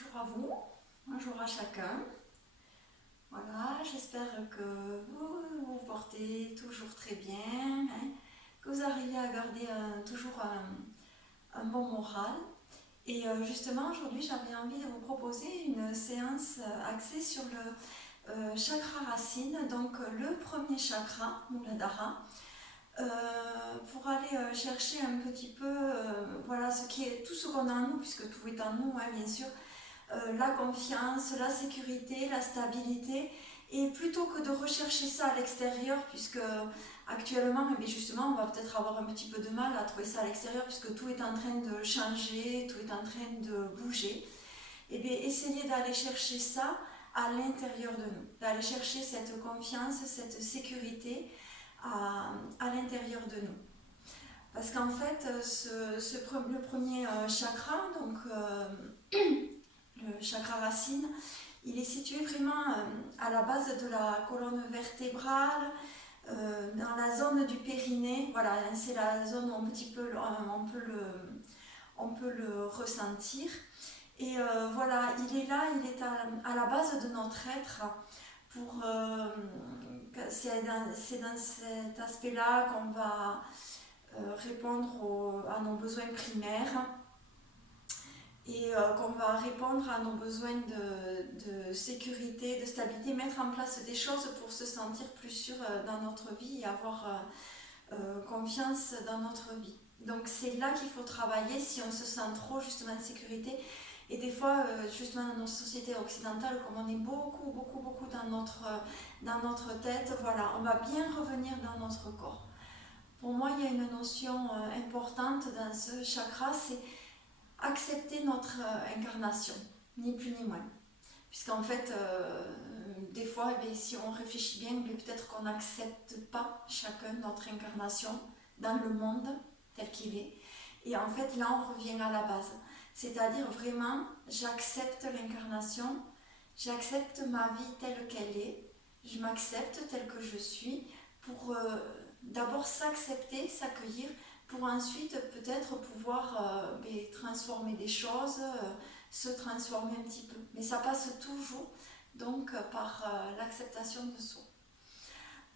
Bonjour à vous, bonjour à chacun. Voilà, j'espère que vous vous portez toujours très bien, hein, que vous arrivez à garder toujours un bon moral. Et justement, aujourd'hui, j'avais envie de vous proposer une séance axée sur le chakra racine, donc le premier chakra, Muladhara, pour aller chercher un petit peu voilà, ce qui est tout ce qu'on a en nous, puisque tout est en nous, hein, bien sûr, la confiance, la sécurité, la stabilité. Et plutôt que de rechercher ça à l'extérieur, puisque actuellement, eh justement, on va peut-être avoir un petit peu de mal à trouver ça à l'extérieur, puisque tout est en train de changer, tout est en train de bouger, et bien essayez d'aller chercher ça à l'intérieur de nous, d'aller chercher cette confiance, cette sécurité à l'intérieur de nous. Parce qu'en fait, le premier chakra, donc le chakra racine, il est situé vraiment à la base de la colonne vertébrale, dans la zone du périnée. Voilà, c'est la zone où on peut le ressentir. Et voilà, il est là, il est à la base de notre être. C'est dans cet aspect-là qu'on va répondre à nos besoins primaires et qu'on va répondre à nos besoins de sécurité, de stabilité, mettre en place des choses pour se sentir plus sûr dans notre vie et avoir confiance dans notre vie. Donc c'est là qu'il faut travailler si on se sent trop justement en sécurité. Et des fois, justement dans nos sociétés occidentales, comme on est beaucoup dans notre tête, voilà, on va bien revenir dans notre corps. Pour moi, il y a une notion importante dans ce chakra, c'est accepter notre incarnation, ni plus ni moins. Puisqu'en fait, des fois, si on réfléchit bien, peut-être qu'on n'accepte pas chacun notre incarnation dans le monde tel qu'il est. Et en fait, là, on revient à la base. C'est-à-dire vraiment, j'accepte l'incarnation, j'accepte ma vie telle qu'elle est, je m'accepte telle que je suis pour d'abord s'accepter, s'accueillir, pour ensuite peut-être pouvoir transformer des choses, se transformer un petit peu. Mais ça passe toujours donc par l'acceptation de soi.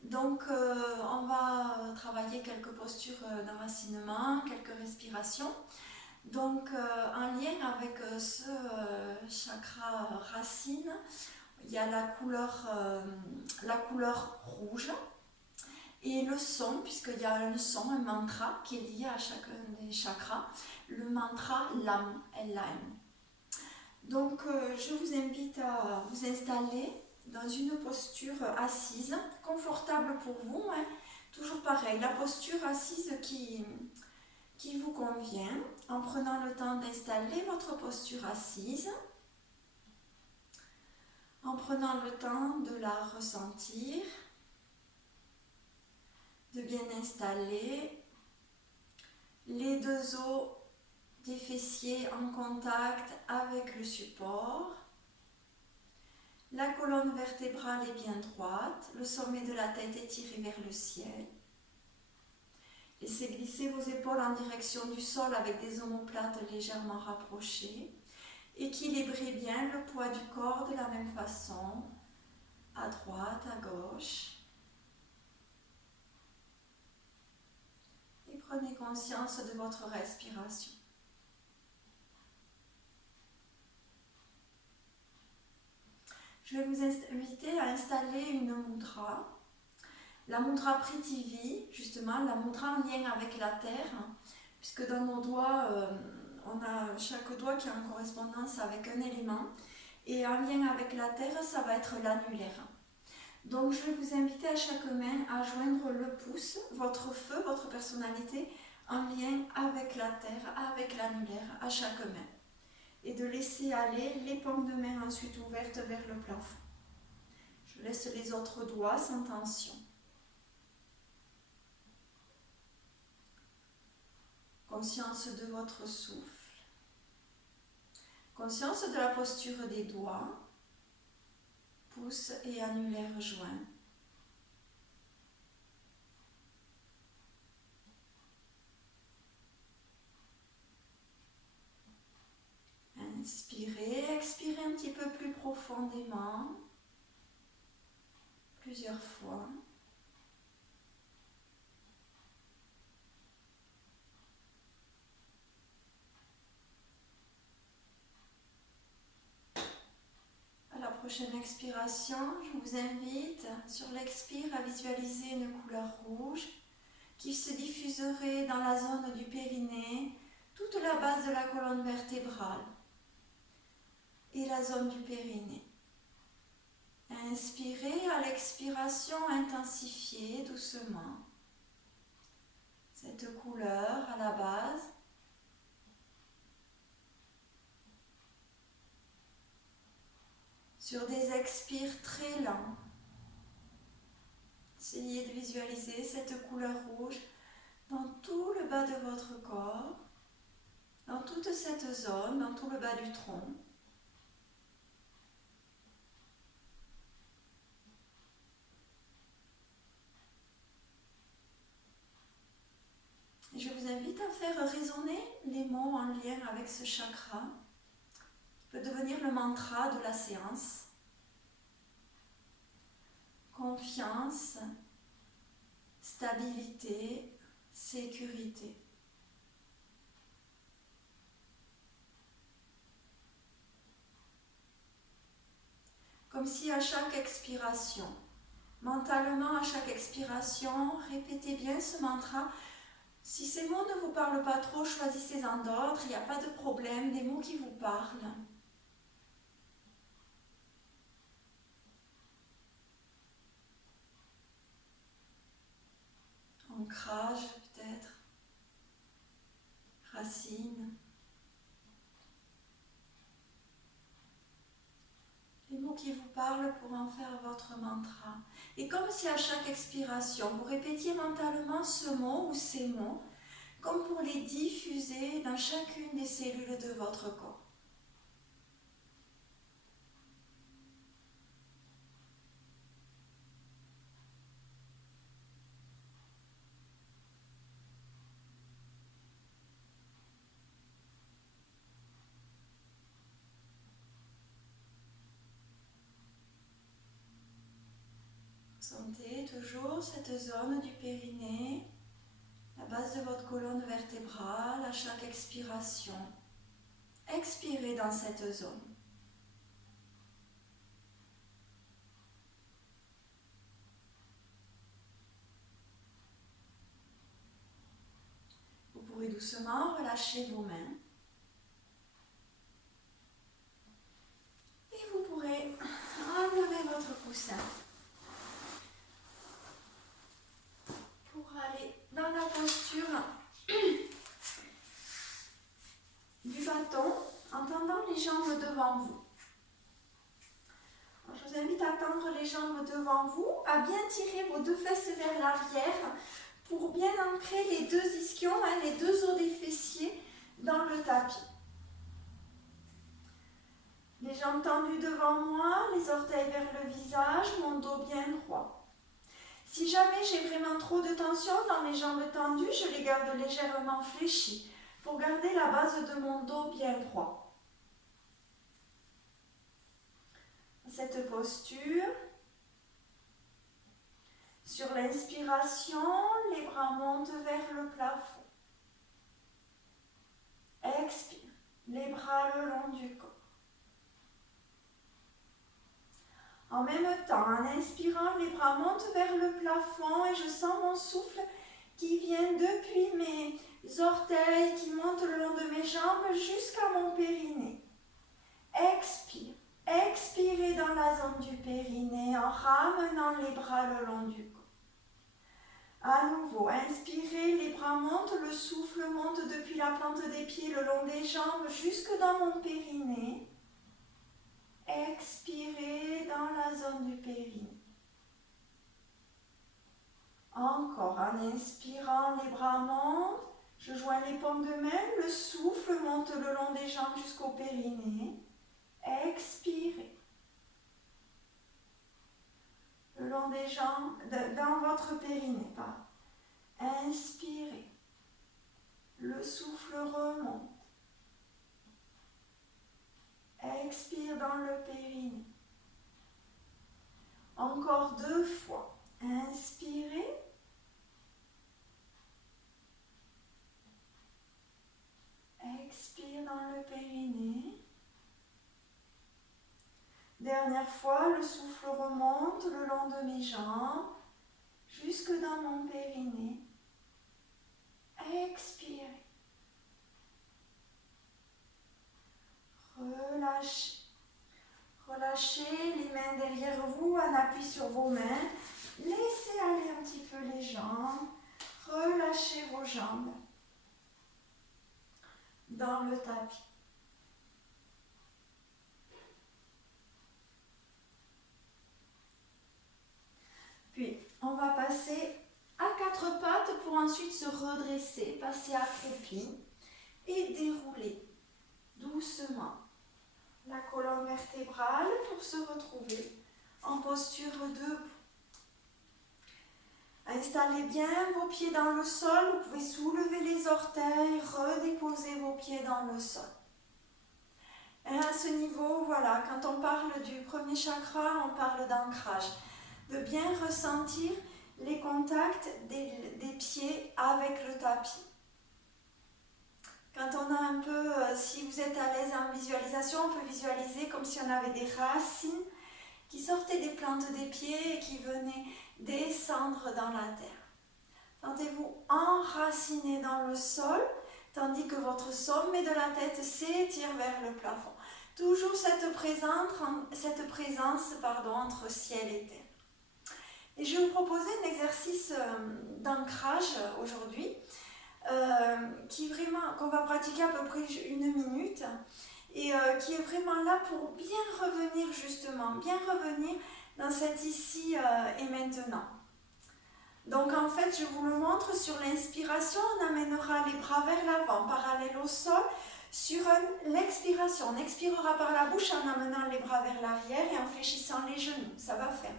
Donc on va travailler quelques postures d'enracinement, quelques respirations. Donc en lien avec ce chakra racine, il y a la couleur rouge et le son, puisqu'il y a un son, un mantra qui est lié à chacun des chakras, le mantra LAM, L-A-M. Donc je vous invite à vous installer dans une posture assise, confortable pour vous, hein. Toujours pareil, la posture assise qui vous convient, en prenant le temps d'installer votre posture assise, en prenant le temps de la ressentir, de bien installer les deux os des fessiers en contact avec le support. La colonne vertébrale est bien droite, le sommet de la tête est tiré vers le ciel. Laissez glisser vos épaules en direction du sol avec des omoplates légèrement rapprochées. Équilibrez bien le poids du corps de la même façon, à droite, à gauche. Et prenez conscience de votre respiration. Je vais vous inviter à installer une mudra. La mudra Prithvi, justement, la mudra en lien avec la terre, puisque dans nos doigts, on a chaque doigt qui est en correspondance avec un élément, et en lien avec la terre, ça va être l'annulaire. Donc je vais vous inviter à chaque main à joindre le pouce, votre feu, votre personnalité, en lien avec la terre, avec l'annulaire, à chaque main. Et de laisser aller les paumes de main ensuite ouvertes vers le plafond. Je laisse les autres doigts sans tension. Conscience de votre souffle. Conscience de la posture des doigts, pouce et annulaire joints. Inspirez, expirez. profondément, plusieurs fois. À la prochaine expiration, je vous invite sur l'expire à visualiser une couleur rouge qui se diffuserait dans la zone du périnée, toute la base de la colonne vertébrale et la zone du périnée. Inspirez, à l'expiration, intensifiez doucement cette couleur à la base. Sur des expires très lents, essayez de visualiser cette couleur rouge dans tout le bas de votre corps, dans toute cette zone, dans tout le bas du tronc. Et je vous invite à faire résonner les mots en lien avec ce chakra, qui peut devenir le mantra de la séance. Confiance, stabilité, sécurité. Comme si à chaque expiration, mentalement à chaque expiration, répétez bien ce mantra. Si ces mots ne vous parlent pas trop, choisissez-en d'autres, il n'y a pas de problème, des mots qui vous parlent. Ancrage peut-être, racine. Les mots qui vous parlent pour en faire votre mantra. Et comme si à chaque expiration, vous répétiez mentalement ce mot ou ces mots, comme pour les diffuser dans chacune des cellules de votre corps. Sentez toujours cette zone du périnée, la base de votre colonne vertébrale à chaque expiration. Expirez dans cette zone. Vous pourrez doucement relâcher vos mains. Et vous pourrez enlever votre coussin pour aller dans la posture du bâton en tendant les jambes devant vous. Alors, je vous invite à tendre les jambes devant vous, à bien tirer vos deux fesses vers l'arrière pour bien ancrer les deux ischions, les deux os des fessiers dans le tapis. Les jambes tendues devant moi, les orteils vers le visage, mon dos bien droit. Si jamais j'ai vraiment trop de tension dans mes jambes tendues, je les garde légèrement fléchies pour garder la base de mon dos bien droit. Cette posture, sur l'inspiration, les bras montent vers le plafond. Expire, les bras le long du corps. En même temps, en inspirant, les bras montent vers le plafond et je sens mon souffle qui vient depuis mes orteils, qui monte le long de mes jambes jusqu'à mon périnée. Expire. Expirez dans la zone du périnée en ramenant les bras le long du corps. À nouveau, inspirez, les bras montent, le souffle monte depuis la plante des pieds le long des jambes jusque dans mon périnée. Expirez dans la zone du périnée. Encore, en inspirant, les bras montent, je joins les paumes de main, le souffle monte le long des jambes jusqu'au périnée. Expirez. Le long des jambes, dans votre périnée, Inspirez. Le souffle remonte. Expire dans le périnée. dernière fois, le souffle remonte le long de mes jambes, jusque dans mon périnée. Expirez. Relâchez. Relâchez les mains derrière vous, en appui sur vos mains. Laissez aller un petit peu les jambes. Relâchez vos jambes dans le tapis. Puis, on va passer à quatre pattes pour ensuite se redresser, passer accroupi et dérouler doucement la colonne vertébrale pour se retrouver en posture debout. Installez bien vos pieds dans le sol, vous pouvez soulever les orteils, redéposer vos pieds dans le sol. Et à ce niveau, voilà, quand on parle du premier chakra, on parle d'ancrage. De bien ressentir les contacts des pieds avec le tapis. Quand on a un peu, si vous êtes à l'aise en visualisation, on peut visualiser comme si on avait des racines qui sortaient des plantes des pieds et qui venaient descendre dans la terre. Sentez-vous enraciné dans le sol, tandis que votre sommet de la tête s'étire vers le plafond. Toujours cette présence entre ciel et terre. Et je vais vous proposer un exercice d'ancrage aujourd'hui, qu'on va pratiquer à peu près 1 minute, et qui est vraiment là pour bien revenir dans cet ici et maintenant. Donc en fait, je vous le montre sur l'inspiration, on amènera les bras vers l'avant, parallèle au sol. Sur l'expiration, on expirera par la bouche en amenant les bras vers l'arrière et en fléchissant les genoux. Ça va faire.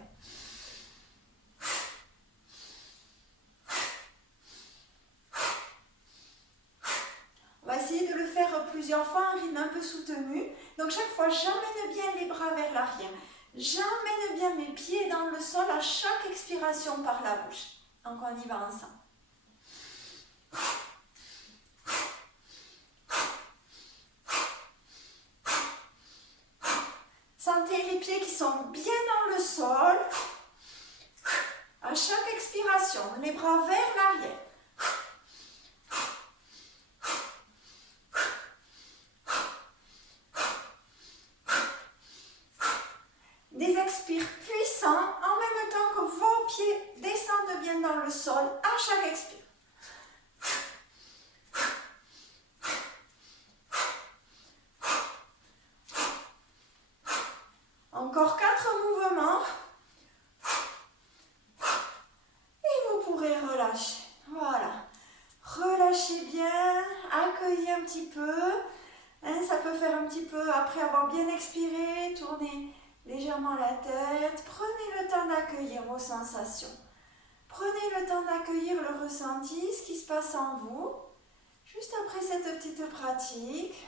On va essayer de le faire plusieurs fois, un rythme un peu soutenu. Donc chaque fois, j'amène bien les bras vers l'arrière. J'emmène bien mes pieds dans le sol à chaque expiration par la bouche. Donc on y va ensemble. Sentez les pieds qui sont bien dans le sol. À chaque expiration, les bras vers l'arrière. Des expires puissants en même temps que vos pieds descendent bien dans le sol à chaque expire. Encore 4 mouvements. Et vous pourrez relâcher. Voilà. Relâchez bien, accueillez un petit peu. Ça peut faire un petit peu, après avoir bien expiré, tournez légèrement la tête. Prenez le temps d'accueillir vos sensations. Prenez le temps d'accueillir le ressenti, ce qui se passe en vous. Juste après cette petite pratique.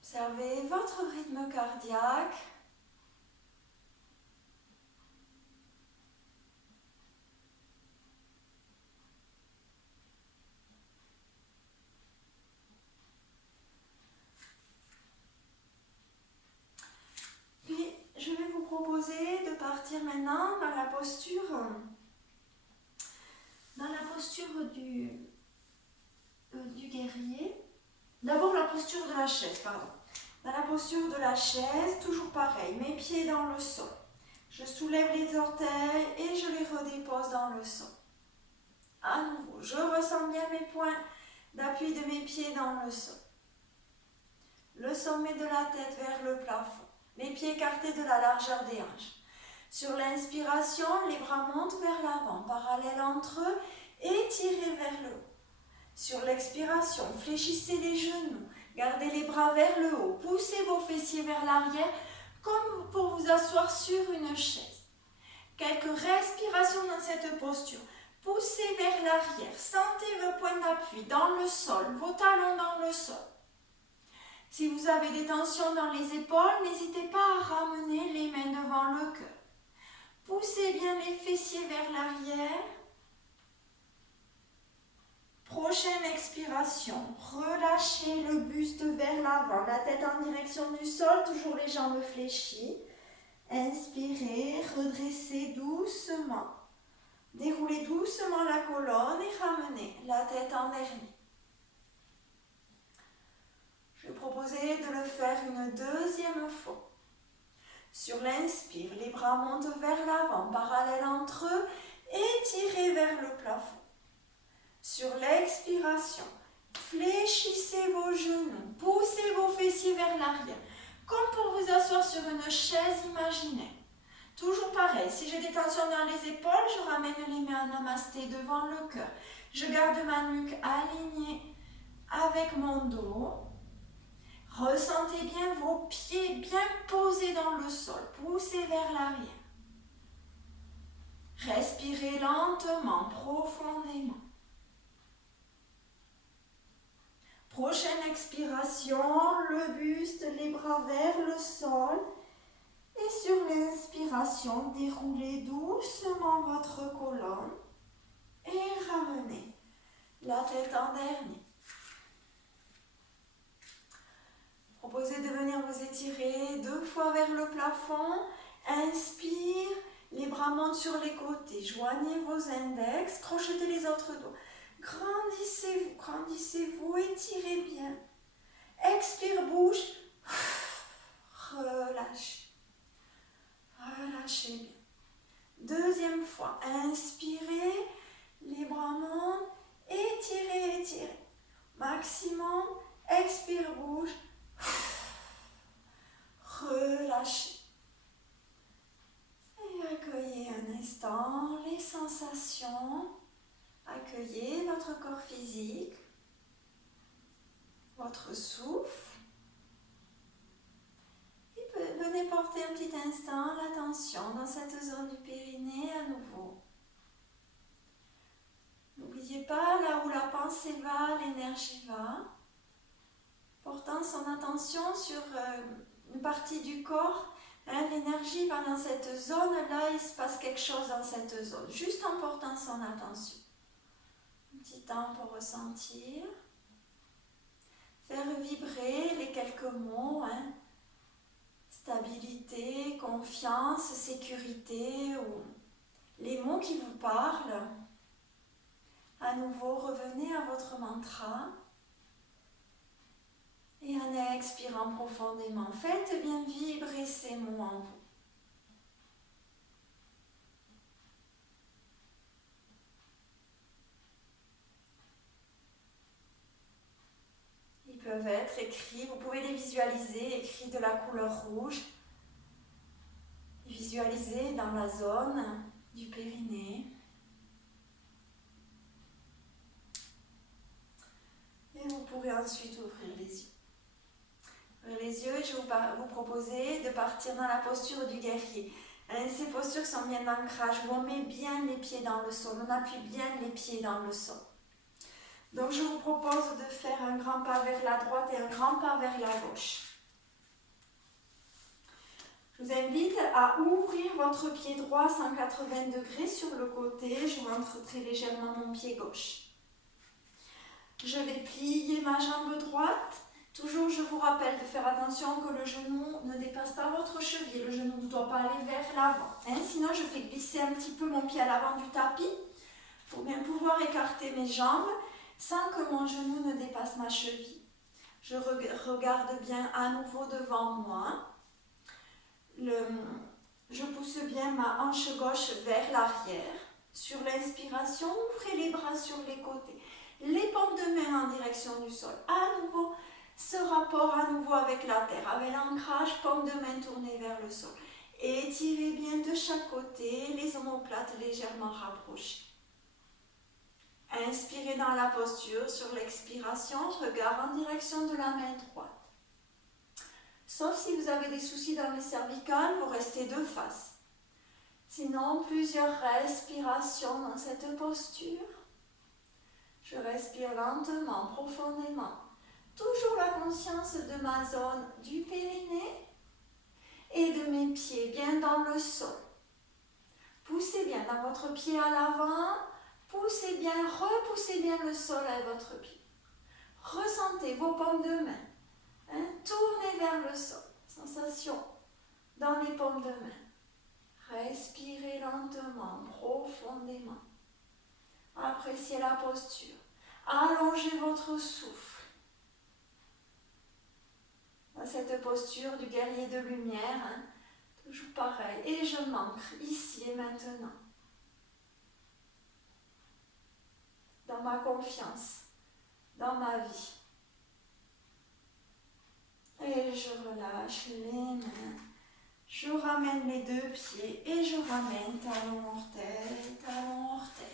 Observez votre rythme cardiaque. Puis, je vais vous proposer de partir maintenant dans la posture du guerrier. D'abord la posture de la chaise, pardon. Dans la posture de la chaise, toujours pareil, mes pieds dans le sol. Je soulève les orteils et je les redépose dans le sol. À nouveau, je ressens bien mes points d'appui de mes pieds dans le sol. Le sommet de la tête vers le plafond. Les pieds écartés de la largeur des hanches. Sur l'inspiration, les bras montent vers l'avant, parallèles entre eux, et tirez vers le haut. Sur l'expiration, fléchissez les genoux, gardez les bras vers le haut, poussez vos fessiers vers l'arrière, comme pour vous asseoir sur une chaise. Quelques respirations dans cette posture. Poussez vers l'arrière, sentez vos points d'appui dans le sol, vos talons dans le sol. Si vous avez des tensions dans les épaules, n'hésitez pas à ramener les mains devant le cœur. Poussez bien les fessiers vers l'arrière. Prochaine expiration, relâchez le buste vers l'avant, la tête en direction du sol, toujours les jambes fléchies. Inspirez, redressez doucement. Déroulez doucement la colonne et ramenez la tête en dernier. Je vais proposer de le faire une deuxième fois. Sur l'inspire, les bras montent vers l'avant, parallèles entre eux, étirez vers le plafond. Sur l'expiration, fléchissez vos genoux, poussez vos fessiers vers l'arrière, comme pour vous asseoir sur une chaise imaginaire. Toujours pareil, si j'ai des tensions dans les épaules, je ramène les mains en namasté devant le cœur. Je garde ma nuque alignée avec mon dos. Ressentez bien vos pieds bien posés dans le sol, poussez vers l'arrière. Respirez lentement, profondément. Prochaine expiration, le buste, les bras vers le sol. Et sur l'inspiration, déroulez doucement votre colonne et ramenez la tête en dernier. Proposez de venir vous étirer 2 fois vers le plafond. Inspire, les bras montent sur les côtés. Joignez vos index, crochetez les autres doigts. Grandissez-vous, étirez bien. Expire, bouge. Relâchez. Relâchez bien. Deuxième fois, inspirez, les bras montent, étirez. Maximum, expire, bouge. Relâchez. Et accueillez un instant les sensations. Accueillez votre corps physique, votre souffle. Et venez porter un petit instant l'attention dans cette zone du périnée à nouveau. N'oubliez pas, là où la pensée va, l'énergie va. Portant son attention sur une partie du corps, l'énergie va dans cette zone-là, il se passe quelque chose dans cette zone, juste en portant son attention. Un petit temps pour ressentir, faire vibrer les quelques mots, stabilité, confiance, sécurité, ou les mots qui vous parlent. À nouveau, revenez à votre mantra. Et en expirant profondément, faites bien vibrer ces mots en vous. Ils peuvent être écrits, vous pouvez les visualiser, écrits de la couleur rouge. Visualisez dans la zone du périnée. Et vous pourrez ensuite ouvrir les yeux. Ouvrez les yeux et je vais vous proposer de partir dans la posture du guerrier. Ces postures sont bien d'ancrage, où on met bien les pieds dans le sol, on appuie bien les pieds dans le sol. Donc je vous propose de faire un grand pas vers la droite et un grand pas vers la gauche. Je vous invite à ouvrir votre pied droit 180 degrés sur le côté. Je montre très légèrement mon pied gauche. Je vais plier ma jambe droite. Toujours, je vous rappelle de faire attention que le genou ne dépasse pas votre cheville. Le genou ne doit pas aller vers l'avant. Sinon, je fais glisser un petit peu mon pied à l'avant du tapis pour bien pouvoir écarter mes jambes sans que mon genou ne dépasse ma cheville. Je regarde bien à nouveau devant moi. Je pousse bien ma hanche gauche vers l'arrière. Sur l'inspiration, ouvrez les bras sur les côtés. Les paumes de main en direction du sol. À nouveau, ce rapport à nouveau avec la terre, avec l'ancrage, paume de main tournée vers le sol. Étirez bien de chaque côté, les omoplates légèrement rapprochées. Inspirez dans la posture, sur l'expiration, regard en direction de la main droite. Sauf si vous avez des soucis dans les cervicales, vous restez de face. Sinon, plusieurs respirations dans cette posture. Je respire lentement, profondément. Toujours la conscience de ma zone du périnée et de mes pieds bien dans le sol. Poussez bien dans votre pied à l'avant, Poussez bien, repoussez bien le sol à votre pied. Ressentez vos paumes de main. Tournez vers le sol. Sensation dans les paumes de main. Respirez lentement, profondément. Appréciez la posture. Allongez votre souffle. Dans cette posture du guerrier de lumière, toujours pareil. Et je m'ancre ici et maintenant. Dans ma confiance, dans ma vie. Et je relâche les mains. Je ramène les deux pieds et je ramène talon orteil, talon orteil.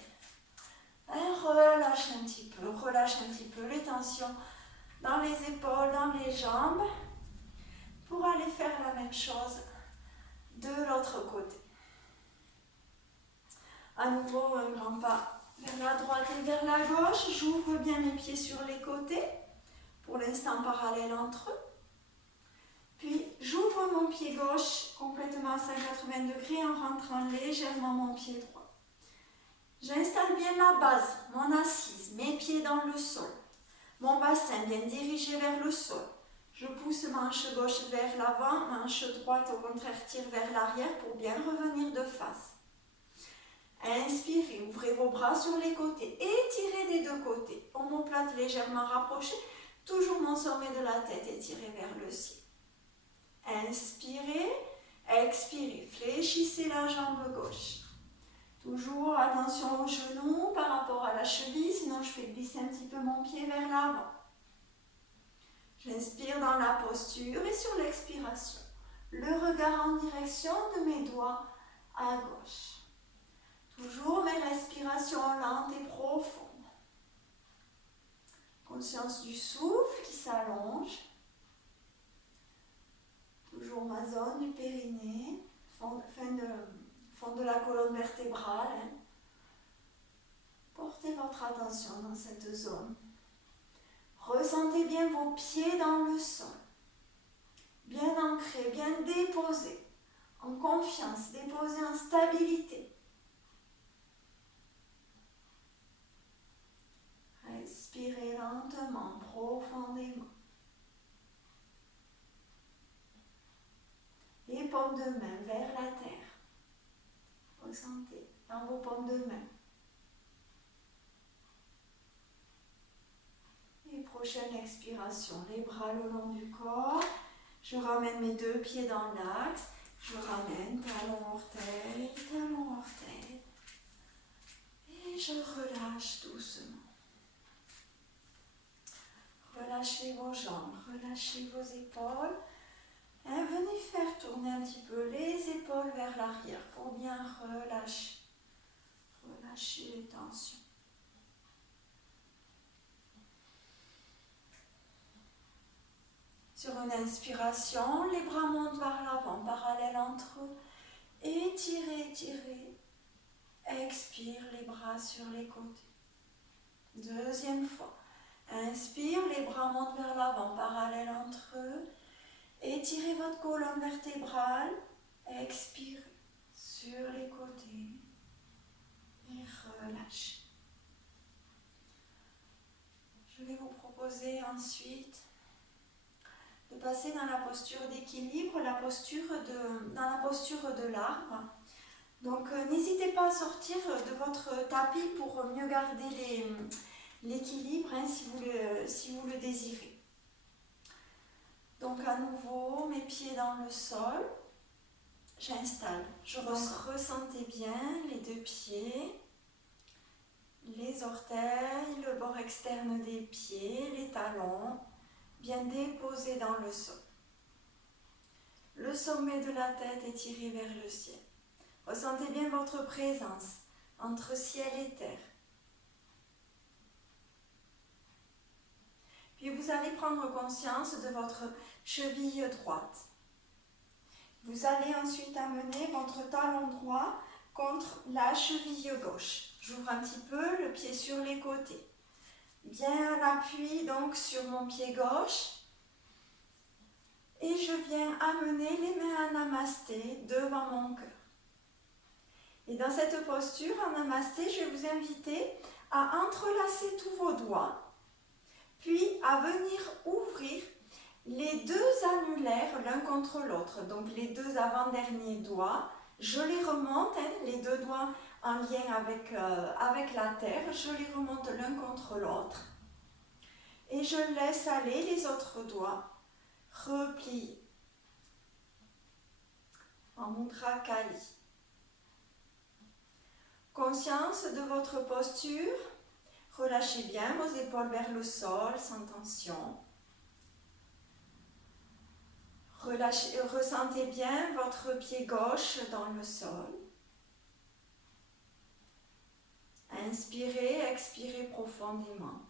Relâche un petit peu les tensions dans les épaules, dans les jambes, pour aller faire la même chose de l'autre côté. À nouveau, un grand pas vers la droite et vers la gauche. J'ouvre bien mes pieds sur les côtés, pour l'instant parallèles entre eux. Puis j'ouvre mon pied gauche complètement à 180 degrés en rentrant légèrement mon pied droit. J'installe bien ma base, mon assise, mes pieds dans le sol. Mon bassin bien dirigé vers le sol. Je pousse manche gauche vers l'avant, manche droite au contraire tire vers l'arrière pour bien revenir de face. Inspirez, ouvrez vos bras sur les côtés, étirez des deux côtés. Omoplate légèrement rapprochée, toujours mon sommet de la tête étiré vers le ciel. Inspirez, expirez, fléchissez la jambe gauche. Toujours attention aux genoux par rapport à la cheville, sinon je fais glisser un petit peu mon pied vers l'avant. J'inspire dans la posture et sur l'expiration, le regard en direction de mes doigts à gauche. Toujours mes respirations lentes et profondes. Conscience du souffle qui s'allonge. Toujours ma zone du périnée, fond de la colonne vertébrale. Portez votre attention dans cette zone. Ressentez bien vos pieds dans le sol. Bien ancrés, bien déposés. En confiance, déposés en stabilité. Respirez lentement, profondément. Les paumes de main vers la terre. Ressentez dans vos paumes de main. Et prochaine expiration, les bras le long du corps. Je ramène mes deux pieds dans l'axe. Je ramène talon orteil, talon orteil. Et je relâche doucement. Relâchez vos jambes, relâchez vos épaules. Et venez faire tourner un petit peu les épaules vers l'arrière pour bien relâcher. Relâchez les tensions. Sur une inspiration, les bras montent vers l'avant, parallèles entre eux. Étirez, étirez. Expire, les bras sur les côtés. Deuxième fois. Inspire, les bras montent vers l'avant, parallèles entre eux. Étirez votre colonne vertébrale. Expire sur les côtés. Et relâchez. Je vais vous proposer ensuite de passer dans la posture d'équilibre, dans la posture de l'arbre. Donc n'hésitez pas à sortir de votre tapis pour mieux garder l'équilibre si vous le désirez. Donc à nouveau, mes pieds dans le sol, j'installe. Ressentez bien les deux pieds, les orteils, le bord externe des pieds, les talons, bien déposés dans le sol. Le sommet de la tête est tiré vers le ciel. Ressentez bien votre présence entre ciel et terre. Puis vous allez prendre conscience de votre cheville droite. Vous allez ensuite amener votre talon droit contre la cheville gauche. J'ouvre un petit peu le pied sur les côtés. Bien l'appui donc sur mon pied gauche. Et je viens amener les mains à namasté devant mon cœur. Et dans cette posture, en namasté, je vais vous inviter à entrelacer tous vos doigts, puis à venir ouvrir les deux annulaires l'un contre l'autre, donc les deux avant-derniers doigts. Je les remonte, les deux doigts en lien avec la terre, je les remonte l'un contre l'autre. Et je laisse aller les autres doigts repliés en Mudra Kali. Conscience de votre posture, relâchez bien vos épaules vers le sol sans tension. Ressentez bien votre pied gauche dans le sol. Inspirez, expirez profondément.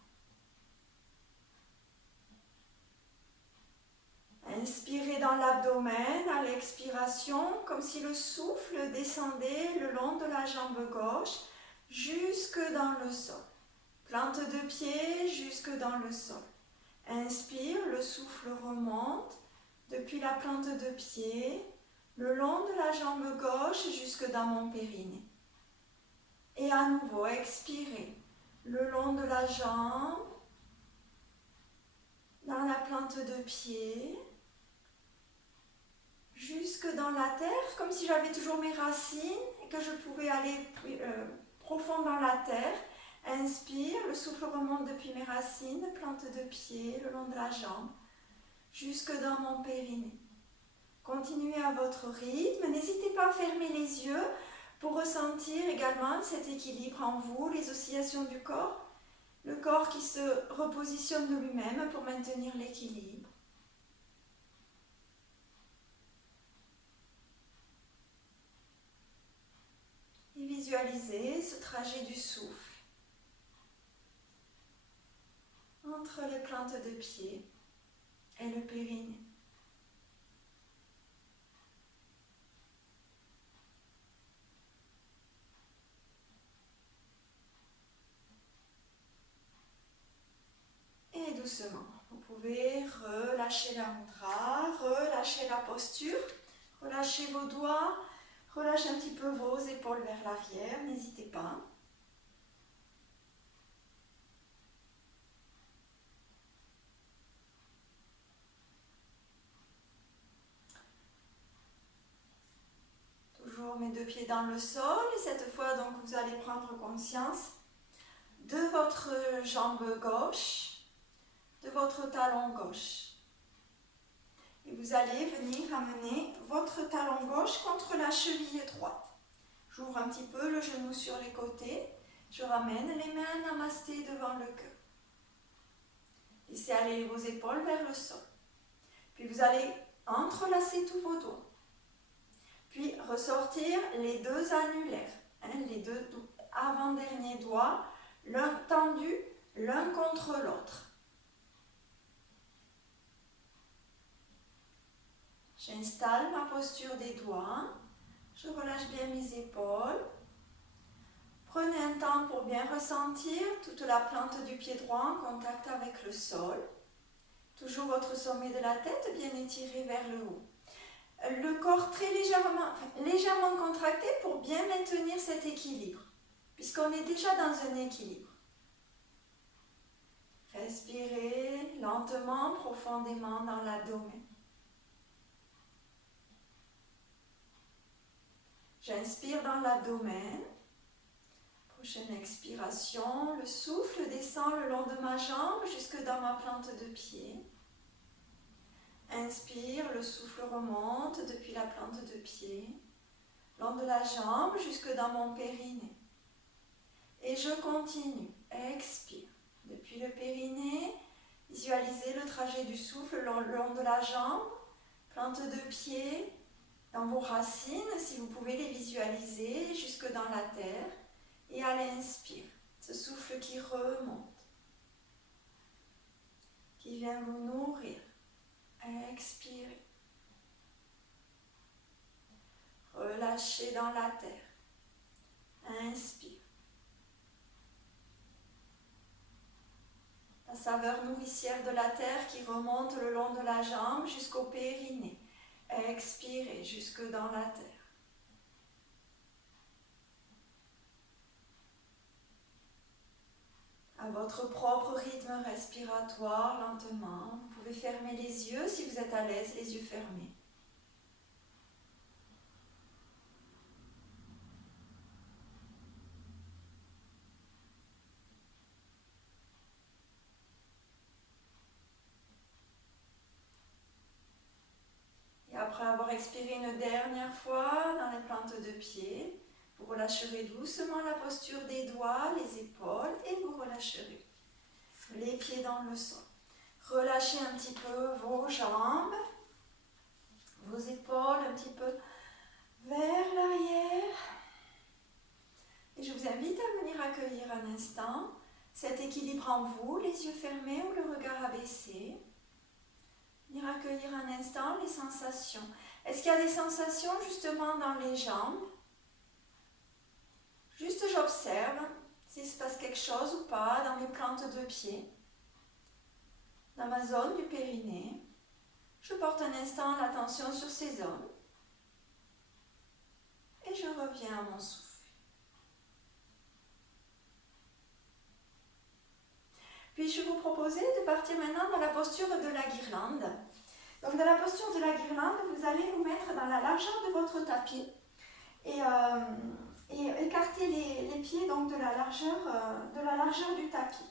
Inspirez dans l'abdomen à l'expiration, comme si le souffle descendait le long de la jambe gauche jusque dans le sol. Plante de pied jusque dans le sol. Inspire, le souffle remonte depuis la plante de pied, le long de la jambe gauche jusque dans mon périnée. Et à nouveau, expirez, le long de la jambe, dans la plante de pied, jusque dans la terre, comme si j'avais toujours mes racines et que je pouvais aller plus profond dans la terre. Inspire, le souffle remonte depuis mes racines, plante de pied, le long de la jambe, jusque dans mon périnée. Continuez à votre rythme, n'hésitez pas à fermer les yeux pour ressentir également cet équilibre en vous, les oscillations du corps, le corps qui se repositionne de lui-même pour maintenir l'équilibre. Et visualisez ce trajet du souffle entre les plantes de pied et le périnée. Et doucement, vous pouvez relâcher la mudra, relâcher la posture, relâchez vos doigts, relâchez un petit peu vos épaules vers l'arrière, n'hésitez pas. Toujours mes deux pieds dans le sol, et cette fois donc vous allez prendre conscience de votre jambe gauche, de votre talon gauche. Et vous allez venir amener votre talon gauche contre la cheville droite. J'ouvre un petit peu le genou sur les côtés. Je ramène les mains namasté devant le cœur. Laissez aller vos épaules vers le sol. Puis vous allez entrelacer tous vos doigts. Puis ressortir les deux annulaires, les deux avant-derniers doigts, l'un tendu, l'un contre l'autre. J'installe ma posture des doigts, je relâche bien mes épaules. Prenez un temps pour bien ressentir toute la plante du pied droit en contact avec le sol. Toujours votre sommet de la tête bien étiré vers le haut. Le corps très légèrement contracté pour bien maintenir cet équilibre, puisqu'on est déjà dans un équilibre. Respirez lentement, profondément dans l'abdomen. J'inspire dans l'abdomen. Prochaine expiration, le souffle descend le long de ma jambe jusque dans ma plante de pied. Inspire, le souffle remonte depuis la plante de pied, long de la jambe jusque dans mon périnée. Et je continue. Expire. Depuis le périnée, visualisez le trajet du souffle le long de la jambe, plante de pied, dans vos racines, si vous pouvez les visualiser, jusque dans la terre. Et à l'inspire, ce souffle qui remonte, qui vient vous nourrir. Expirez. Relâchez dans la terre. Inspire. La saveur nourricière de la terre qui remonte le long de la jambe jusqu'au périnée. Expirez jusque dans la terre. à votre propre rythme respiratoire, lentement. Vous pouvez fermer les yeux si vous êtes à l'aise, les yeux fermés. Et après avoir expiré une dernière fois dans les plantes de pied, vous relâcherez doucement la posture des doigts, les épaules et vous relâcherez les pieds dans le sol. Relâchez un petit peu vos jambes, vos épaules un petit peu vers l'arrière. Et je vous invite à venir accueillir un instant cet équilibre en vous, les yeux fermés ou le regard abaissé. Venir accueillir un instant les sensations. Est-ce qu'il y a des sensations justement dans les jambes? Juste j'observe s'il se passe quelque chose ou pas dans mes plantes de pied, dans ma zone du périnée. Je porte un instant l'attention sur ces zones et je reviens à mon souffle. Puis je vais vous proposer de partir maintenant dans la posture de la guirlande. Donc dans la posture de la guirlande, vous allez vous mettre dans la largeur de votre tapis et écarter les pieds donc de la largeur du tapis.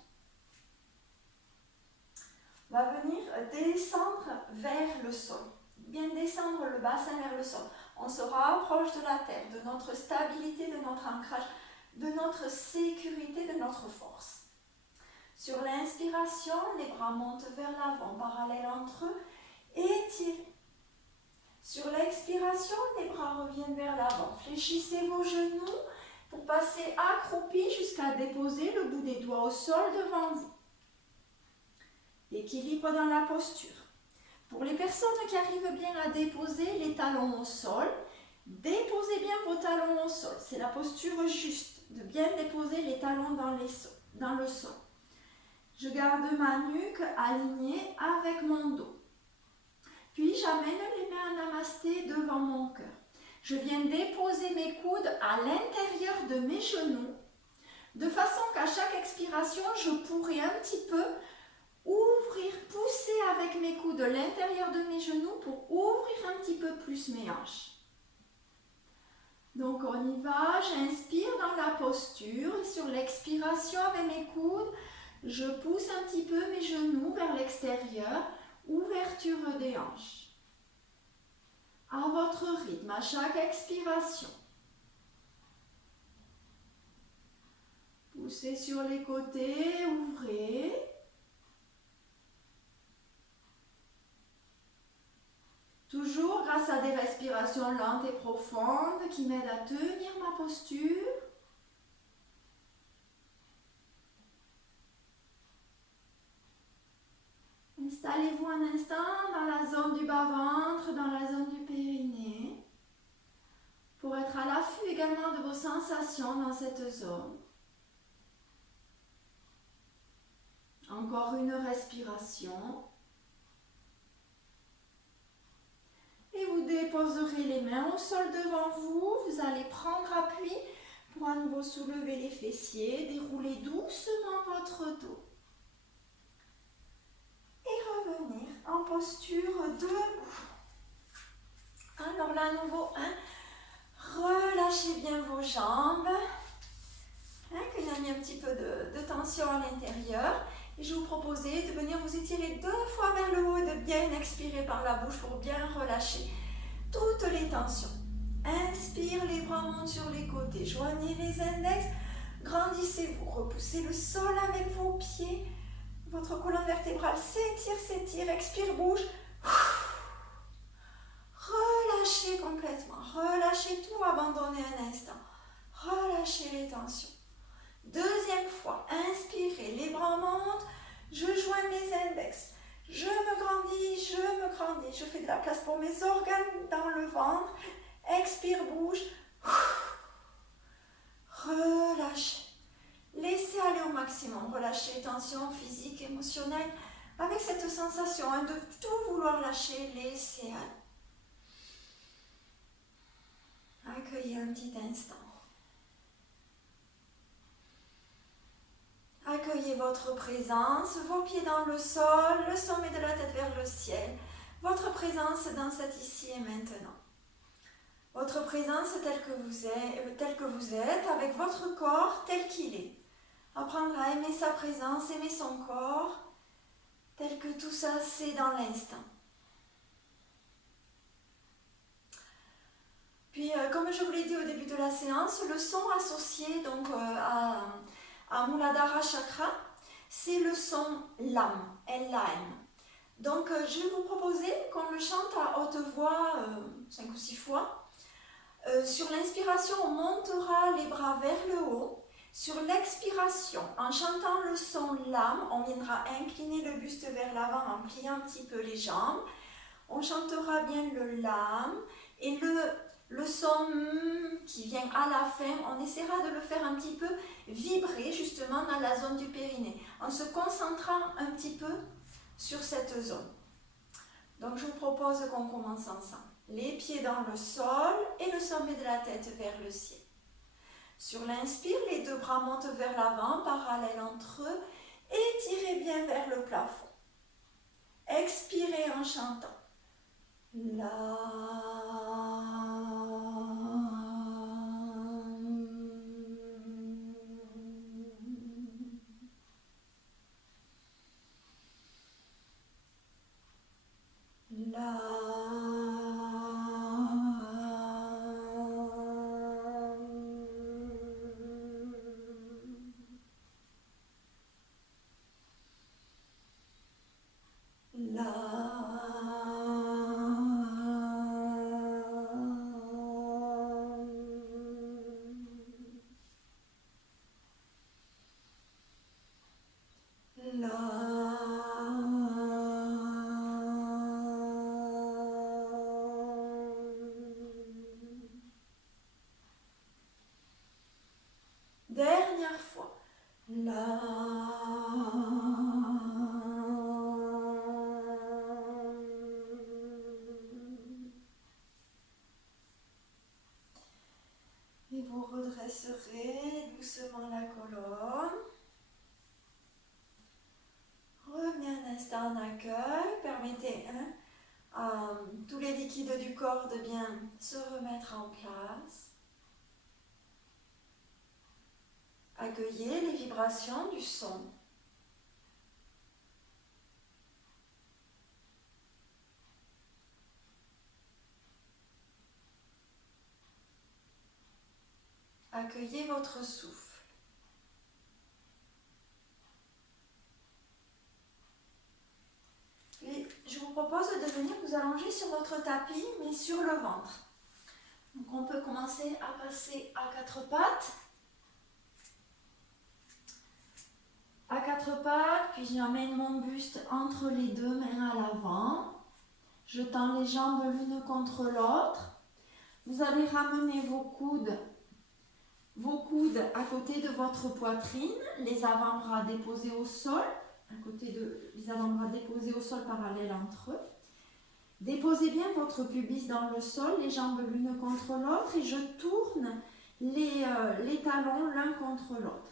On va venir descendre vers le sol, bien descendre le bassin vers le sol. On se rapproche de la terre, de notre stabilité, de notre ancrage, de notre sécurité, de notre force. Sur l'inspiration, les bras montent vers l'avant, parallèles entre eux, étirez. Sur l'expiration, les bras reviennent vers l'avant. Fléchissez vos genoux pour passer accroupi jusqu'à déposer le bout des doigts au sol devant vous. Équilibre dans la posture. Pour les personnes qui arrivent bien à déposer les talons au sol, déposez bien vos talons au sol. C'est la posture juste, de bien déposer les talons dans le sol. Je garde ma nuque alignée avec mon dos. Puis j'amène les mains en namasté devant mon cœur. Je viens déposer mes coudes à l'intérieur de mes genoux, de façon qu'à chaque expiration, je pourrai un petit peu ouvrir, pousser avec mes coudes l'intérieur de mes genoux pour ouvrir un petit peu plus mes hanches. Donc on y va, j'inspire dans la posture et sur l'expiration avec mes coudes, je pousse un petit peu mes genoux vers l'extérieur, ouverture des hanches. À votre rythme, à chaque expiration. Poussez sur les côtés, ouvrez. Toujours grâce à des respirations lentes et profondes qui m'aident à tenir ma posture. Installez-vous un instant dans la zone du bas-ventre, dans la zone du périnée, pour être à l'affût également de vos sensations dans cette zone. Encore une respiration. Et vous déposerez les mains au sol devant vous. Vous allez prendre appui pour à nouveau soulever les fessiers, dérouler doucement votre dos. Et revenir en posture debout. Alors là, à nouveau, relâchez bien vos jambes. Qu'il y ait un petit peu de tension à l'intérieur. Et je vais vous proposer de venir vous étirer 2 fois vers le haut et de bien expirer par la bouche pour bien relâcher toutes les tensions. Inspire, les bras montent sur les côtés. Joignez les index. Grandissez-vous. Repoussez le sol avec vos pieds. Votre colonne vertébrale s'étire. Expire, bouge. Relâchez complètement. Relâchez tout. Abandonnez un instant. Relâchez les tensions. Deuxième fois, inspirez, les bras montent, je joins mes index, je me grandis, je fais de la place pour mes organes dans le ventre, expire, bouge, relâchez, laissez aller au maximum, relâchez les tensions physiques, émotionnelles, avec cette sensation de tout vouloir lâcher, laissez aller. Accueillez un petit instant. Accueillez Sentez votre présence, vos pieds dans le sol, le sommet de la tête vers le ciel. Votre présence dans cet ici et maintenant. Votre présence telle que vous êtes, avec votre corps tel qu'il est. Apprendre à aimer sa présence, aimer son corps, tel que tout ça c'est dans l'instant. Puis, comme je vous l'ai dit au début de la séance, le son associé donc, à Muladhara Chakra, c'est le son LAM, L-A-M. Donc, je vais vous proposer qu'on le chante à haute voix 5 ou 6 fois. Sur l'inspiration, on montera les bras vers le haut. Sur l'expiration, en chantant le son LAM, on viendra incliner le buste vers l'avant en pliant un petit peu les jambes. On chantera bien le LAM et le son qui vient à la fin, on essaiera de le faire un petit peu vibrer justement dans la zone du périnée, en se concentrant un petit peu sur cette zone. Donc je vous propose qu'on commence ensemble. Les pieds dans le sol et le sommet de la tête vers le ciel. Sur l'inspire, les deux bras montent vers l'avant, parallèles entre eux, et tirez bien vers le plafond. Expirez en chantant. La dernière fois. Et vous redresserez doucement la colonne. Revenez un instant en accueil. Permettez à tous les liquides du corps de bien se remettre en place. Accueillez les vibrations du son. Accueillez votre souffle. Et je vous propose de venir vous allonger sur votre tapis, mais sur le ventre. Donc on peut commencer à passer à quatre pattes. À quatre pattes, puis j'emmène mon buste entre les deux mains à l'avant. Je tends les jambes l'une contre l'autre. Vous allez ramener vos coudes à côté de votre poitrine, les avant-bras déposés au sol, les avant-bras déposés au sol parallèles entre eux. Déposez bien votre pubis dans le sol, les jambes l'une contre l'autre, et je tourne les talons l'un contre l'autre.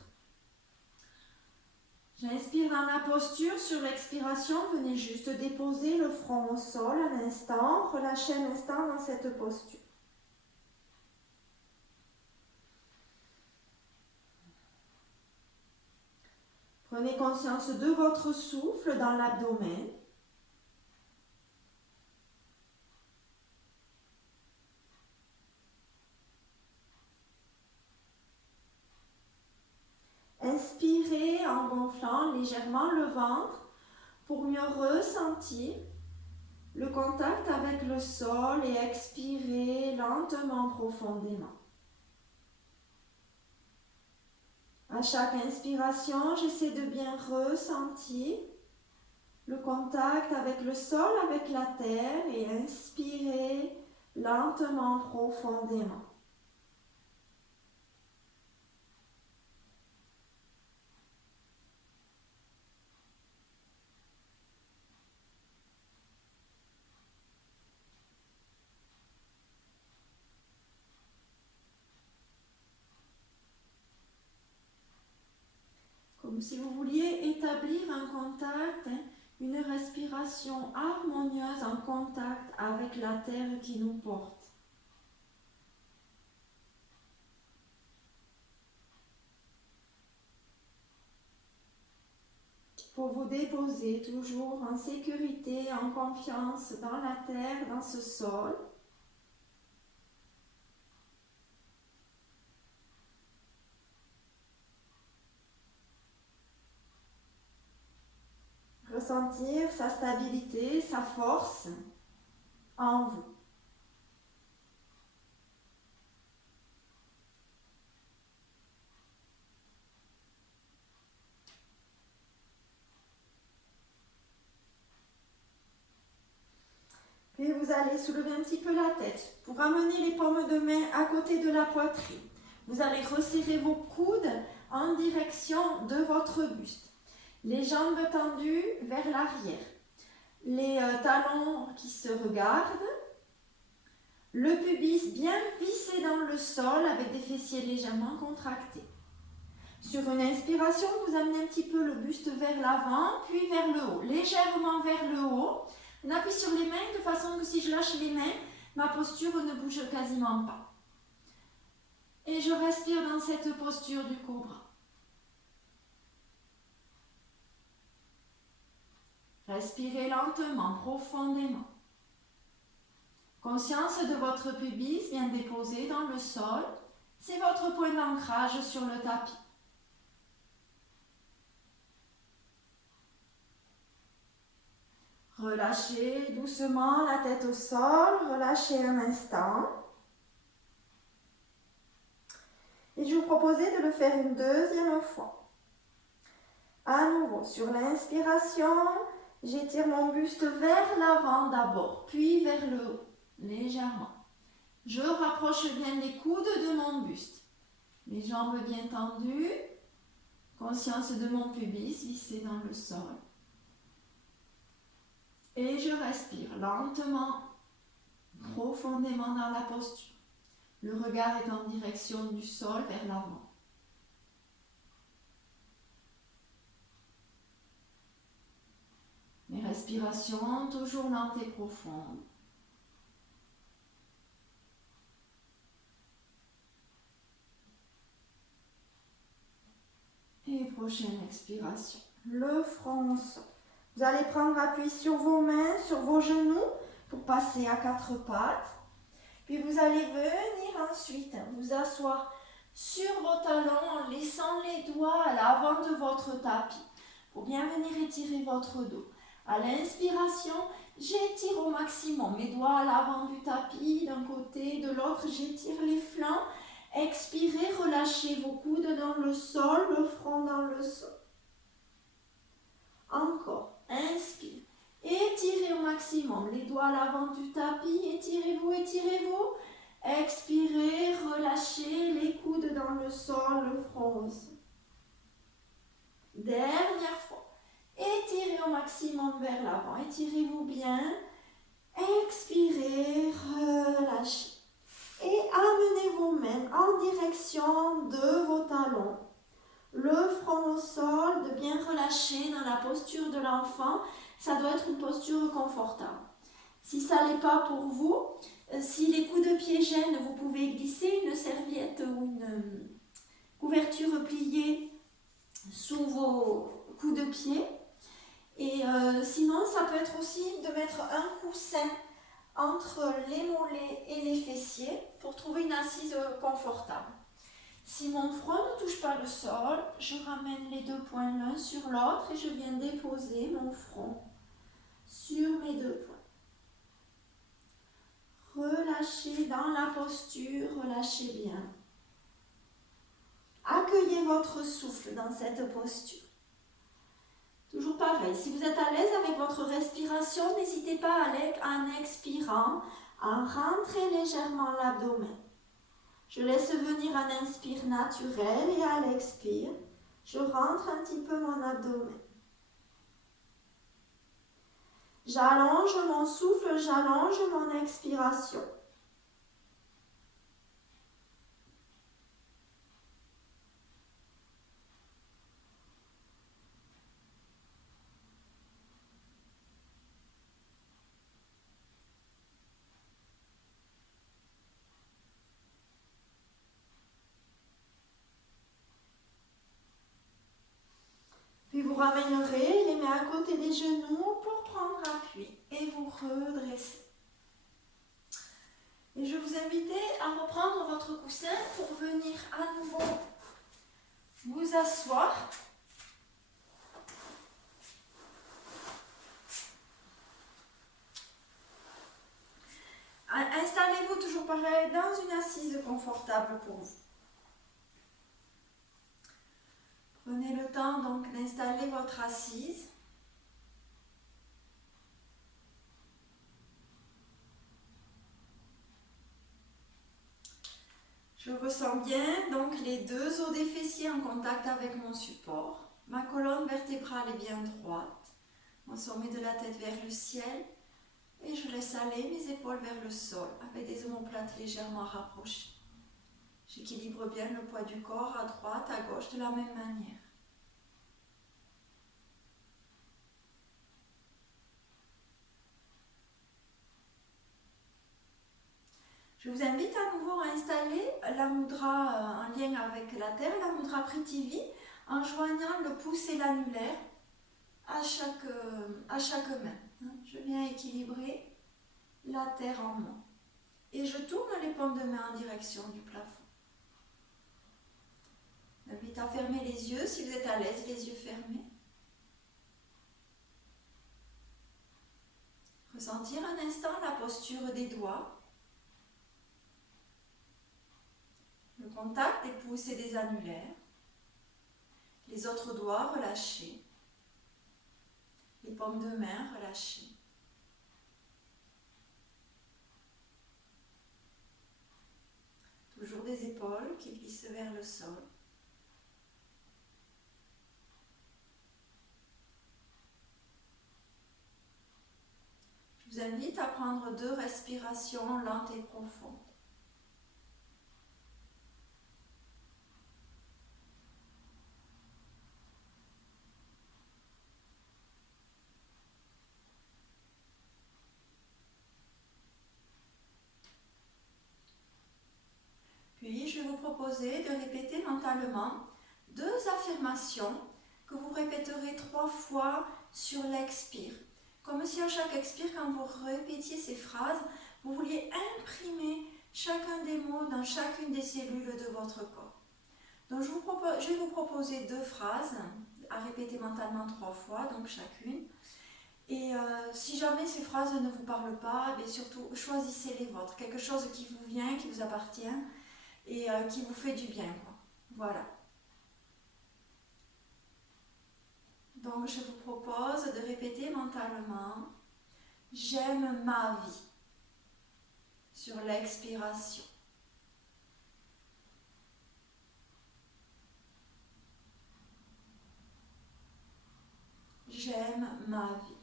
J'inspire dans la posture, sur l'expiration, venez juste déposer le front au sol un instant, relâchez un instant dans cette posture. Prenez conscience de votre souffle dans l'abdomen. Inspirez en gonflant légèrement le ventre pour mieux ressentir le contact avec le sol et expirez lentement, profondément. À chaque inspiration, j'essaie de bien ressentir le contact avec le sol, avec la terre, et inspirez lentement, profondément. Comme si vous vouliez établir un contact, une respiration harmonieuse en contact avec la terre qui nous porte. Pour vous déposer toujours en sécurité, en confiance dans la terre, dans ce sol. Ressentir sa stabilité, sa force en vous. Puis vous allez soulever un petit peu la tête pour ramener les paumes de main à côté de la poitrine. Vous allez resserrer vos coudes en direction de votre buste. Les jambes tendues vers l'arrière. Les talons qui se regardent. Le pubis bien vissé dans le sol avec des fessiers légèrement contractés. Sur une inspiration, vous amenez un petit peu le buste vers l'avant, puis vers le haut. Légèrement vers le haut. On appuie sur les mains de façon que si je lâche les mains, ma posture ne bouge quasiment pas. Et je respire dans cette posture du cobra. Respirez lentement, profondément. Conscience de votre pubis bien déposé dans le sol. C'est votre point d'ancrage sur le tapis. Relâchez doucement la tête au sol, relâchez un instant. Et je vous proposais de le faire une deuxième fois. À nouveau, sur l'inspiration, j'étire mon buste vers l'avant d'abord, puis vers le haut, légèrement. Je rapproche bien les coudes de mon buste. Les jambes bien tendues, conscience de mon pubis vissé dans le sol. Et je respire lentement, profondément dans la posture. Le regard est en direction du sol vers l'avant. Mes respirations toujours lentes et profondes. Et prochaine expiration. Le front au sol. Vous allez prendre appui sur vos mains, sur vos genoux pour passer à quatre pattes. Puis vous allez venir ensuite vous asseoir sur vos talons en laissant les doigts à l'avant de votre tapis pour bien venir étirer votre dos. À l'inspiration, j'étire au maximum mes doigts à l'avant du tapis, d'un côté, de l'autre, j'étire les flancs. Expirez, relâchez vos coudes dans le sol, le front dans le sol. Encore, inspire. Étirez au maximum les doigts à l'avant du tapis, étirez-vous, étirez-vous. Expirez, relâchez les coudes dans le sol, le front au sol. Dernière fois. Étirez au maximum vers l'avant, étirez-vous bien. Expirez, relâchez. Et amenez vos mains en direction de vos talons. Le front au sol, de bien relâcher dans la posture de l'enfant. Ça doit être une posture confortable. Si ça n'est pas pour vous, si les coups de pied gênent, vous pouvez glisser une serviette ou une couverture pliée sous vos coups de pied. Et sinon, ça peut être aussi de mettre un coussin entre les mollets et les fessiers pour trouver une assise confortable. Si mon front ne touche pas le sol, je ramène les deux poings l'un sur l'autre et je viens déposer mon front sur mes deux poings. Relâchez dans la posture, relâchez bien. Accueillez votre souffle dans cette posture. Toujours pareil, si vous êtes à l'aise avec votre respiration, n'hésitez pas en expirant, à rentrer légèrement l'abdomen. Je laisse venir un inspire naturel et à l'expire, je rentre un petit peu mon abdomen. J'allonge mon souffle, j'allonge mon expiration. ramènerez les mains à côté des genoux pour prendre appui et vous redresser. Et je vous invite à reprendre votre coussin pour venir à nouveau vous asseoir. Installez-vous toujours pareil dans une assise confortable pour vous. Prenez le temps donc d'installer votre assise. Je ressens bien donc les deux os des fessiers en contact avec mon support. Ma colonne vertébrale est bien droite. Mon sommet de la tête vers le ciel. Et je laisse aller mes épaules vers le sol avec des omoplates légèrement rapprochées. J'équilibre bien le poids du corps à droite, à gauche de la même manière. Je vous invite à nouveau à installer la mudra en lien avec la terre, la mudra Prithvi, en joignant le pouce et l'annulaire à chaque main. Je viens équilibrer la terre en moi. Et je tourne les paumes de main en direction du plafond. J'invite à fermer les yeux si vous êtes à l'aise, les yeux fermés. Ressentir un instant la posture des doigts. Le contact des pouces et des annulaires. Les autres doigts relâchés. Les paumes de main relâchées. Toujours des épaules qui glissent vers le sol. Je vous invite à prendre 2 respirations lentes et profondes. Puis, je vais vous proposer de répéter mentalement 2 affirmations que vous répéterez 3 fois sur l'expire. Comme si à chaque expire, quand vous répétiez ces phrases, vous vouliez imprimer chacun des mots dans chacune des cellules de votre corps. Donc, je vais vous proposer 2 phrases à répéter mentalement 3 fois, donc chacune. Et si jamais ces phrases ne vous parlent pas, bien surtout choisissez les vôtres. Quelque chose qui vous vient, qui vous appartient et qui vous fait du bien, quoi. Voilà. Donc je vous propose de répéter mentalement « J'aime ma vie » sur l'expiration. J'aime ma vie.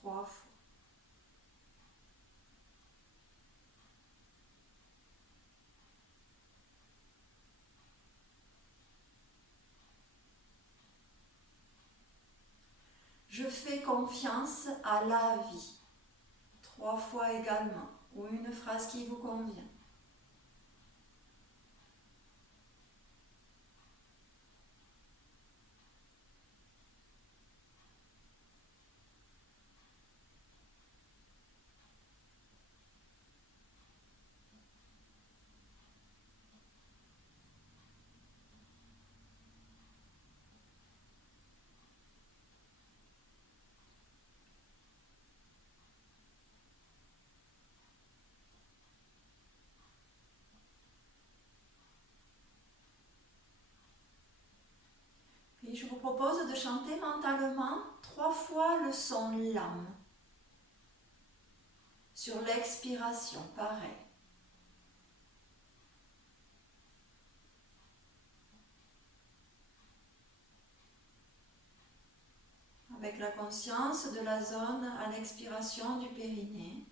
3 fois. Je fais confiance à la vie. 3 fois également, ou une phrase qui vous convient. Puis je vous propose de chanter mentalement 3 fois le son LAM. Sur l'expiration, pareil. Avec la conscience de la zone à l'expiration du périnée.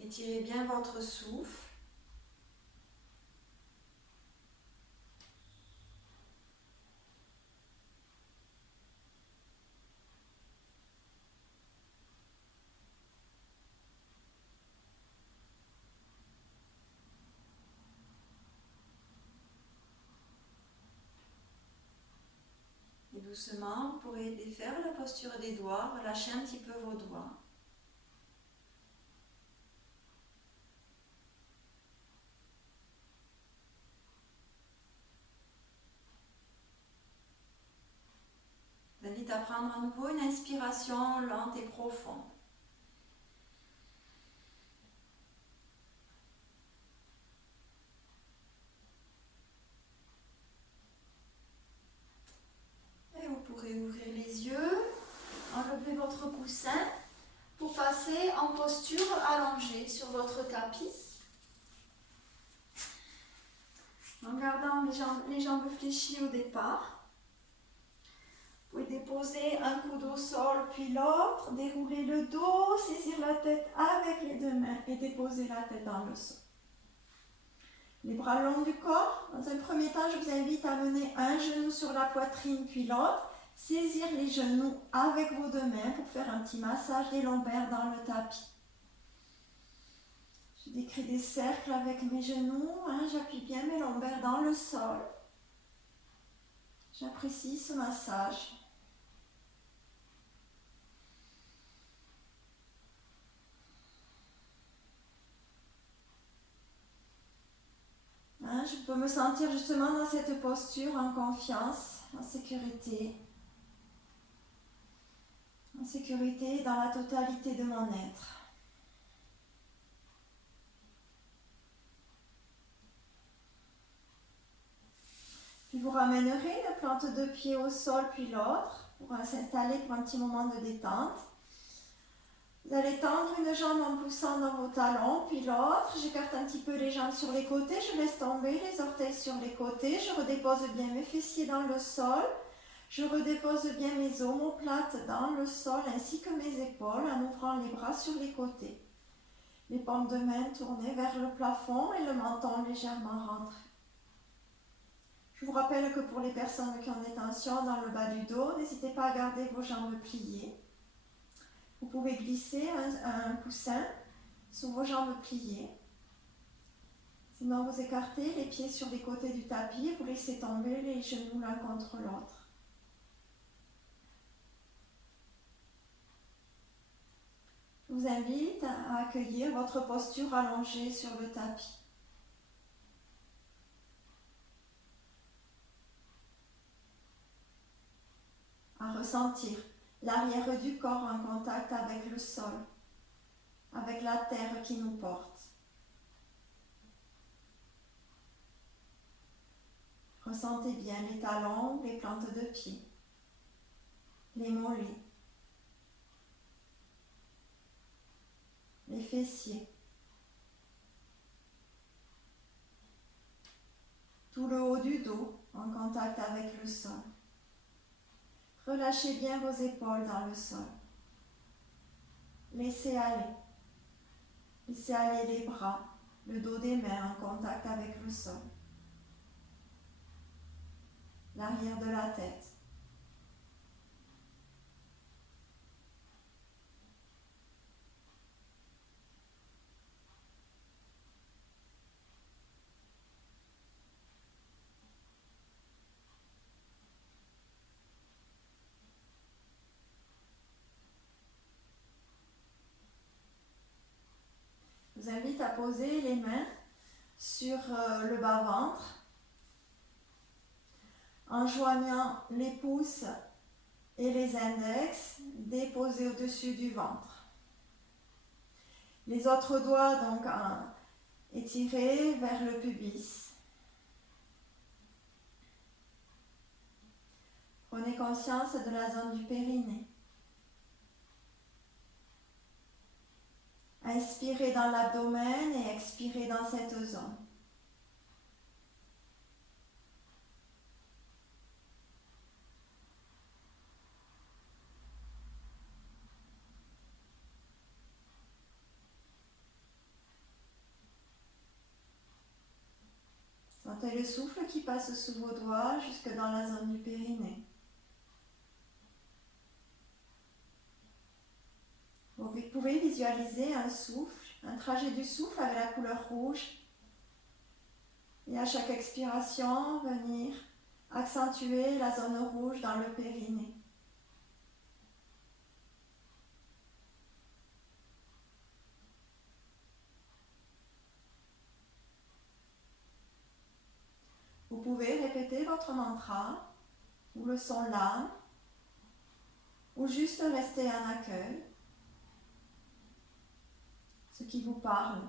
Étirez bien votre souffle. doucement, vous pourrez défaire la posture des doigts, relâcher un petit peu vos doigts. Je vous invite à prendre à nouveau une inspiration lente et profonde. Et vous pourrez ouvrir les yeux, enlever votre coussin pour passer en posture allongée sur votre tapis. En gardant les jambes fléchies au départ. Vous pouvez déposer un coude au sol puis l'autre, dérouler le dos, saisir la tête avec les deux mains et déposer la tête dans le sol. Les bras longs du corps. Dans un premier temps, je vous invite à mener un genou sur la poitrine puis l'autre. Saisir les genoux avec vos deux mains pour faire un petit massage des lombaires dans le tapis. Je décris des cercles avec mes genoux. J'appuie bien mes lombaires dans le sol. J'apprécie ce massage. Je peux me sentir justement dans cette posture en confiance, en sécurité. En sécurité dans la totalité de mon être. Puis vous ramènerez la plante de pied au sol puis l'autre pour s'installer pour un petit moment de détente. Vous allez tendre une jambe en poussant dans vos talons, puis l'autre. J'écarte un petit peu les jambes sur les côtés, je laisse tomber les orteils sur les côtés. Je redépose bien mes fessiers dans le sol. Je redépose bien mes omoplates dans le sol ainsi que mes épaules en ouvrant les bras sur les côtés. Les paumes de main tournées vers le plafond et le menton légèrement rentré. Je vous rappelle que pour les personnes qui ont des tensions dans le bas du dos, n'hésitez pas à garder vos jambes pliées. Vous pouvez glisser un coussin sous vos jambes pliées. Sinon, vous écartez les pieds sur les côtés du tapis et vous laissez tomber les genoux l'un contre l'autre. Je vous invite à accueillir votre posture allongée sur le tapis. À ressentir l'arrière du corps en contact avec le sol, avec la terre qui nous porte. Ressentez bien les talons, les plantes de pied, les mollets, les fessiers, tout le haut du dos en contact avec le sol. Relâchez bien vos épaules dans le sol. Laissez aller. Laissez aller les bras, le dos des mains en contact avec le sol. L'arrière de la tête. Je vous invite à poser les mains sur le bas-ventre en joignant les pouces et les index déposés au-dessus du ventre. Les autres doigts donc étirés vers le pubis. Prenez conscience de la zone du périnée. Inspirez dans l'abdomen et expirez dans cette zone. Sentez le souffle qui passe sous vos doigts jusque dans la zone du périnée. Vous pouvez visualiser un souffle, un trajet du souffle avec la couleur rouge. Et à chaque expiration, venir accentuer la zone rouge dans le périnée. Vous pouvez répéter votre mantra ou le son l'âme ou juste rester en accueil, ce qui vous parle.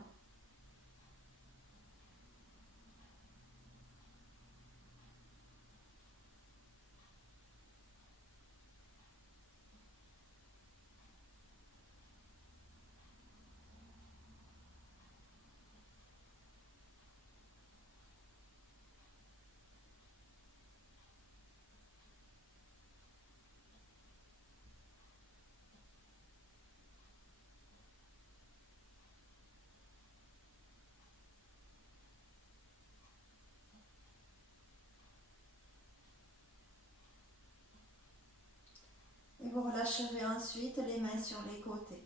Et vous relâcherez ensuite les mains sur les côtés.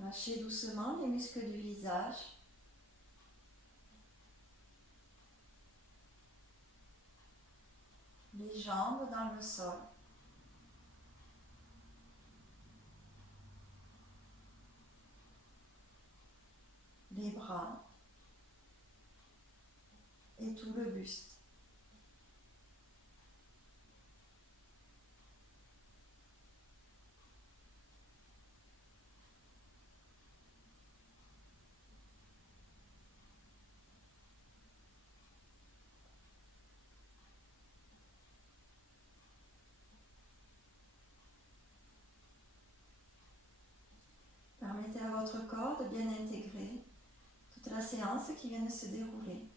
Lâchez doucement les muscles du visage. Les jambes dans le sol. Les bras. Et tout le buste. Permettez à votre corps de bien intégrer toute la séance qui vient de se dérouler.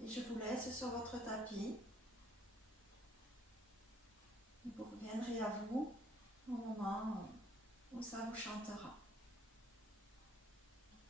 Et je vous laisse sur votre tapis. Vous reviendrez à vous au moment où ça vous chantera.